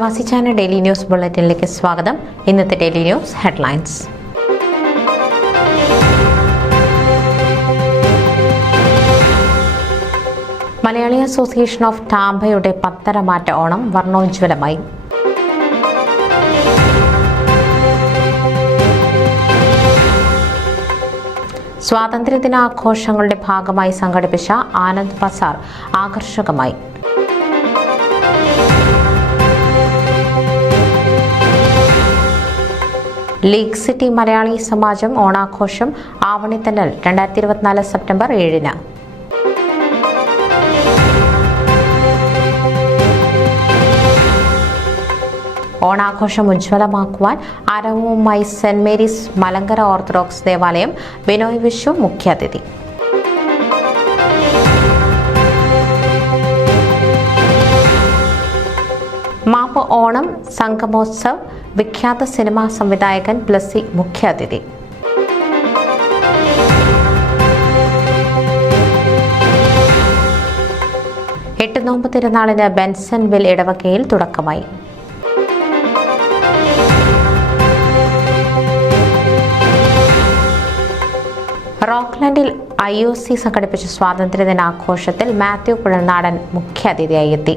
പ്രവാസി channel daily news ബുള്ളറ്റിനിലേക്ക് സ്വാഗതം. ഇന്നത്തെ daily news headlines. Malayali Association of ടാംബയുടെ പത്തരമാറ്റ ഓണം വർണ്ണോജ്വലമായി. സ്വാതന്ത്ര്യദിനാഘോഷങ്ങളുടെ ഭാഗമായി സംഘടിപ്പിച്ച ആനന്ദ് ബസാർ ആകർഷകമായി. ലീഗ് സിറ്റി മലയാളി സമാജം ഓണാഘോഷം ആവണിത്തന്നൽ 2024 സെപ്റ്റംബർ 7. ഓണാഘോഷം ഉജ്ജ്വലമാക്കുവാൻ ആരവവുമായി സെന്റ് മേരീസ് മലങ്കര ഓർത്തഡോക്സ് ദേവാലയം. ബിനോയ് വിശ്വ മുഖ്യാതിഥി. മാപ്പ് ഓണം സംഗമോത്സവ് വിഖ്യാത സിനിമാ സംവിധായകൻ ബ്ലസ്സി മുഖ്യാതിഥി. എട്ട് നോമ്പ് തിരുനാളിന് ബെൻസൺവിൽ ഇടവകയിൽ തുടക്കമായി. റോക്ക്ലൻഡിൽ IOC സംഘടിപ്പിച്ച സ്വാതന്ത്ര്യദിനാഘോഷത്തിൽ മാത്യു കുഴൽനാടൻ മുഖ്യാതിഥിയായി എത്തി.